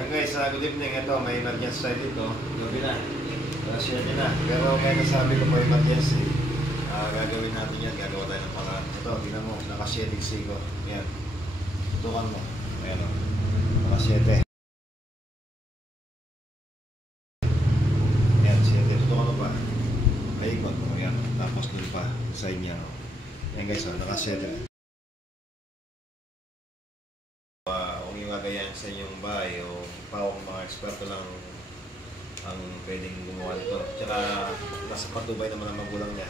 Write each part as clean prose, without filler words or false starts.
Yan guys, good evening. Ito, may emergency tayo dito. Gabi na. Share din na. Pero kaya nasabi ko po emergency. Gagawin natin yan. Gagawa tayo ng paraan. Ito, tingnan mo. Naka-shading sigo. Yan. Tutukan mo. Ayan o. Naka-shading. Yan, shading. Tutukan mo pa. Paikot mo. Yan. Tapos doon pa. Side niya. Yan guys, naka-shading. Kung yung gagayahin sa inyong bahay o pawang mga eksperto lang ang pwedeng gumawa nito. Tsaka nasa patubay naman ang magulang niya.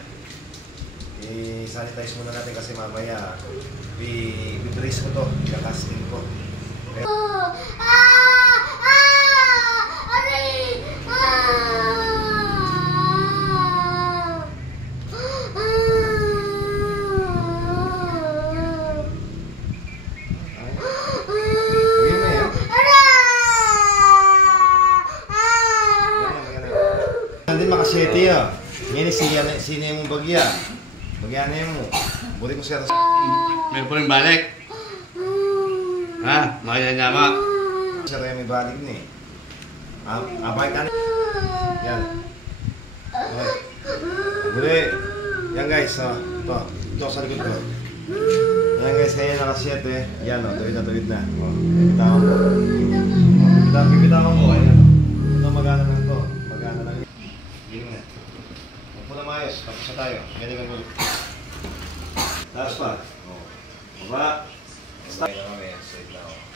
I-sanitize muna natin kasi mamaya i-trace ko to, i-casting ko. Hindi makasete ya. Ngayon sino yung bagya. Bagya na mo. Buti ko siya. May po rin balik. Ha? Makikanyama. Siya kaya may balik ni. Abay ka na. Yan. Okay. Buli. Yan guys. Ito. Ito sa likod ko. Yan guys. Kaya nakasete. Yan o. Tuwid na. Bibitawan ko. Bibitawan ko. Ayan. Ito magana lang ito. Magana lang. Huwag na maayos, tapos na tayo. Ganyan ulit. Tapos pa. Baba. Stop. Kaya naman may straight na ako.